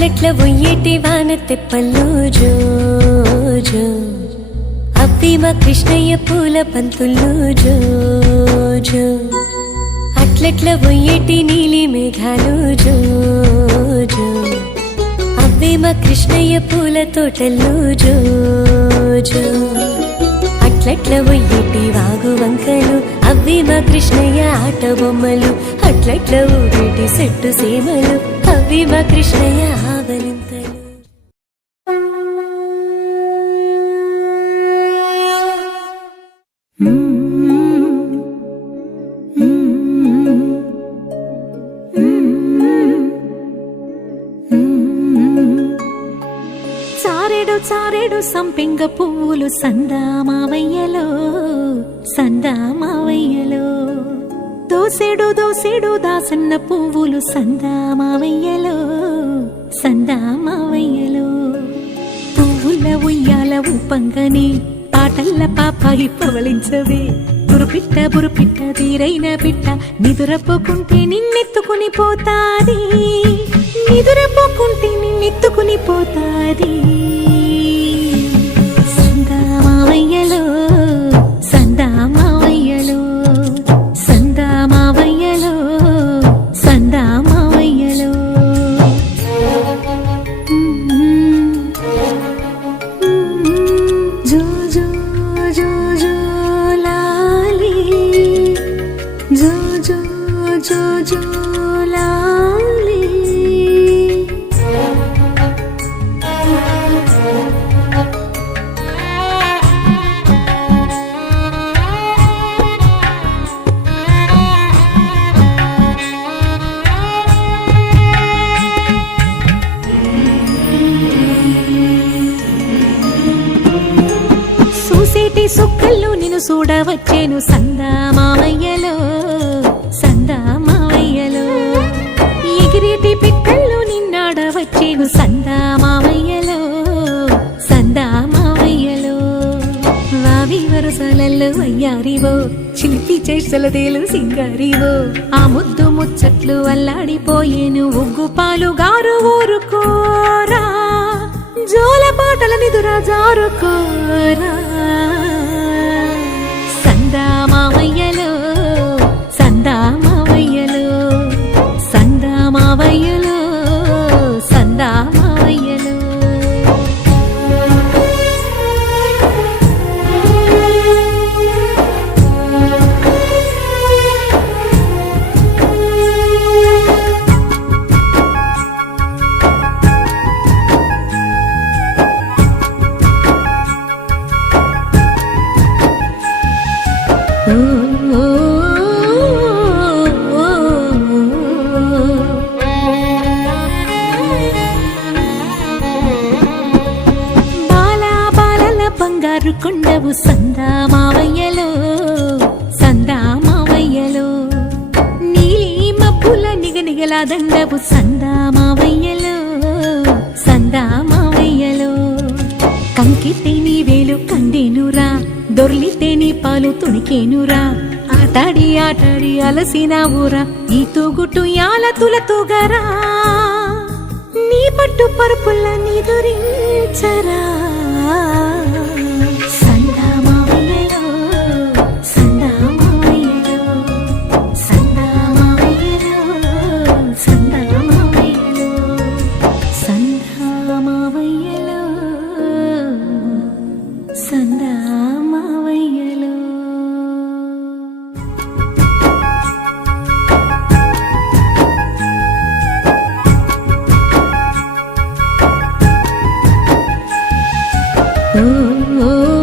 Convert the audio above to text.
అట్లట్ల ఒయ్యేటి వాన తెప్పల్లో జో జో అవ్వి మా కృష్ణయ్య పూల పంతుల్లో జో జో అట్లట్ల ఒయ్యేటి నీలి మేఘాలు జో జో అవ్వి మా కృష్ణయ్య పూల తోటల్లో జో జో అట్లట్ల ఒయ్యేటి వాగు వంకలు అవ్వి మా కృష్ణయ్య ఆట బొమ్మలు అట్లట్ల ఊరేటి సెట్టు సీమలు అవ్వి మా కృష్ణయ్య ఆవలింతలు. చారెడు చారెడు సంపెంగ పువ్వులు సందామావయ్యలో సందామావయ్యలో దోసెడు దోసెడు దాసన్న పువ్వులు సందామావయ్యలో సందామావయ్యలో పువ్వుల ఉయ్యాల ఊపంగని పాటల్ల పాపాయి పవలించవే బురుపిట్ట తీరైన పిట్ట నిదురపోకుంటే నిన్నెత్తుకుని పోతాది నిదురపోకుంటే నిన్నెత్తుకుని పోతాది. సందామావయ్యలో సందామావయ్యలో సందామావయ్యలో సందామావయ్యలో జో జో జో జో లాలి జో జో జో జో లాలి. చూసేటి సుక్కల్లో నిన్ను చూడవచ్చేను సందామావయ్యలో సందామావయ్యలో ఎగిరేటి పిట్టల్లో నిన్నాడవచ్చేను సందామావయ్యలో సందామావయ్యలో వావి వరసలల్లో అయ్యారివో చిలిపి చేసలదేలు సింగారివో ఆ ముద్దు ముచ్చట్లు అల్లాడిపోయేను ఉగ్గు పాలు గారు ఊరుకోరా జోల పాటల నిదురా జారుకోరా. సందామావయ్యలో సందామావయ్యలో సందామావయ్యలో సందామావయ్యలో బంగారు కొండవు సందామావయ్యలో సందామావయ్యలో నీలి మబ్బుల నిగనిగల దండవు సందామావయ్యలో సందామావయ్యలో కంకితే నీ వేలు కందేనురా దొర్లితే నీ పాలు తుణికేనురా ఆటాడి ఆటాడి అలసిన ఊరా ఈ తూగుటు యాల తులతూగరా నీ పట్టు పరుపుల్ల నిదురించరా. సందామావయ్యలో సందామావయ్యలో సందామావయ్యలో సందామావయ్యలో సందామావయ్యలో సందామావయ్యలో. ఓ